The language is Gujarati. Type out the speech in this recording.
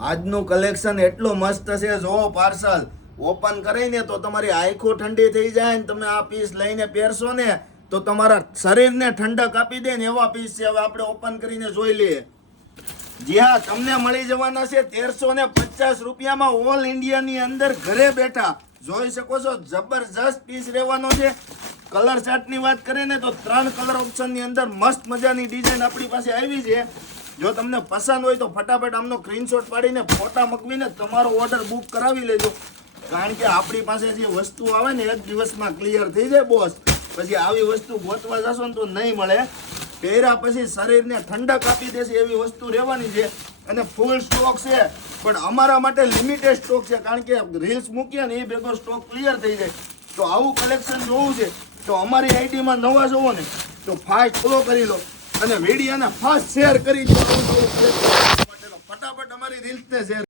આજનું કલેક્શન એટલું મસ્ત છે, જો પાર્સલ ઓપન કરીને તો તમારી આંખો ઠંડી થઈ જાય ને તમે આ પીસ લઈને પહેરશો ને તો તમારા શરીરને ઠંડક આપી દે ને એવા પીસ છે. હવે આપણે ઓપન કરીને જોઈ લઈએ. જી હા, તમને મળી જવાના છે 1350 રૂપિયામાં ઓલ ઇન્ડિયાની અંદર ઘરે બેઠા. જોઈ શકો છો જબરજસ્ત પીસ રહેવાનો છે. કલર ચાર્ટની વાત કરીએ ને તો 3 કલર ઓપ્શનની અંદર મસ્ત મજાની ડિઝાઇન આપણી પાસે આવી છે. જો તમને પસંદ હોય તો ફટાફટ આમનો સ્ક્રીનશોટ પાડીને ફોટા મૂકવીને તમારો ઓર્ડર બુક કરાવી લેજો. કારણ કે આપણી પાસે જે વસ્તુ આવે ને એક દિવસમાં ક્લિયર થઈ જાય બોસ. પછી આવી વસ્તુ ગોતવા જશો ને તો નહીં મળે. પહેર્યા પછી શરીરને ઠંડક આપી દેશે એવી વસ્તુ રહેવાની છે. અને ફૂલ સ્ટોક છે, પણ અમારા માટે લિમિટેડ સ્ટોક છે. કારણ કે રીલ્સ મૂકીએ ને એ ભેગો સ્ટોક ક્લિયર થઈ જાય. તો આવું કલેક્શન જોવું છે તો અમારી આઈડીમાં નવા જોવો ને તો ફાસ્ટ ફોલો કરી લો અને વિડીયોને ફાસ્ટ શેર કરી દો. ફટાફટ અમારી રીલ્સને શેર